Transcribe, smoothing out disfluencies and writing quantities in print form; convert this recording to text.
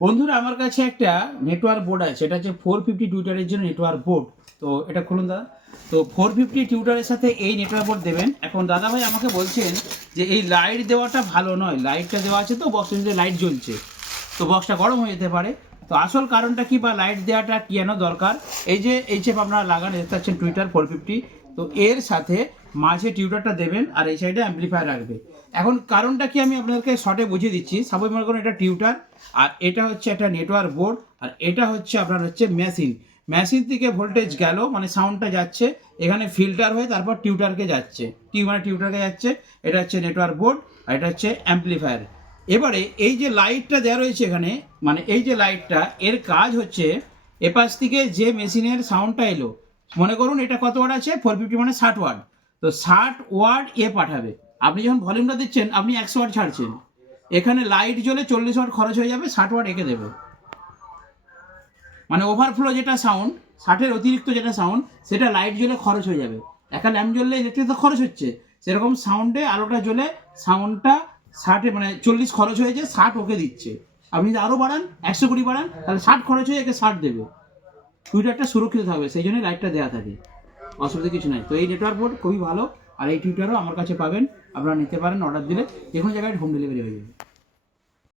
বন্ধুরা আমার কাছে একটা নেটওয়ার্ক বোর্ড আছে, এটা হচ্ছে 450 টিউটারের জন্য নেটওয়ার্ক বোর্ড। তো এটা খুলুন দাদা। তো 450 টিউটারের সাথে এই নেটওয়ার্ক বোর্ড দেবেন। এখন দাদা ভাই আমাকে বলছেন যে এই লাইট দেওয়াটা ভালো নয়, লাইটটা দেওয়া আছে তো বক্সের মধ্যে লাইট জ্বলছে, তো বক্সটা গরম হয়ে যেতে পারে। তো আসল কারণটা কি বা লাইট দেওয়াটা কেন দরকার? এই যে এইচএফ আপনারা লাগান, দেখতে পাচ্ছেন টুইটার 450, তো এর সাথে মাঝে টিউটারটা দেবেন আর এই সাইডে অ্যাম্পলিফায়ার রাখবে। এখন কারণটা কি আমি আপনাদেরকে শর্টে বুঝিয়ে দিচ্ছি। সাপোজ মনে করুন এটা টিউটার, আর এটা হচ্ছে একটা নেটওয়ার্ক বোর্ড, আর এটা হচ্ছে আপনার হচ্ছে মেশিন থেকে ভোল্টেজ গেল মানে সাউন্ডটা যাচ্ছে, এখানে ফিল্টার হয়ে তারপর টিউটারকে যাচ্ছে, টিউটারকে যাচ্ছে। এটা হচ্ছে নেটওয়ার্ক বোর্ড আর এটা হচ্ছে অ্যাম্পলিফায়ার। এবারে এই যে লাইটটা দেওয়া রয়েছে এখানে, মানে এই যে লাইটটা, এর কাজ হচ্ছে এপাশ থেকে যে মেশিনের সাউন্ডটা এলো, মনে করুন এটা কত ওয়াট আছে, 450 মানে 60 ওয়াট, তো 60 ওয়াট এ পাঠাবে। আপনি যখন ভলিউমটা দিচ্ছেন আপনি 100 ওয়াট ছাড়ছেন, এখানে লাইট জ্বলে 40 ওয়াট খরচ হয়ে যাবে, 60 ওয়াট এঁকে দেবে। মানে ওভারফ্লো যেটা সাউন্ড, 60-এর অতিরিক্ত যেটা সাউন্ড, সেটা লাইট জ্বলে খরচ হয়ে যাবে। একটা ল্যাম্প জ্বললে ইলেকট্রিক তো খরচ হচ্ছে, সেরকম সাউন্ডে আলোটা জ্বলে সাউন্ডটা 60 মানে 40 খরচ হয়েছে, 60 ওকে দিচ্ছে। আপনি যদি আরও বাড়ান 120 বাড়ান, তাহলে 60 খরচ হয়ে একে 60 দেবে। টুইটারটা সুরক্ষিত থাকবে, সেই জন্যই লাইটটা দেওয়া থাকে, অসুবিধা কিছু নাই। তো এই নেটওয়ার্ক বোর্ড খুবই ভালো, আর এই টুইটারও আমার কাছে পাবেন, আপনারা নিতে পারেন, অর্ডার দিলে যে কোনো জায়গায় হোম ডেলিভারি হয়ে যাবে।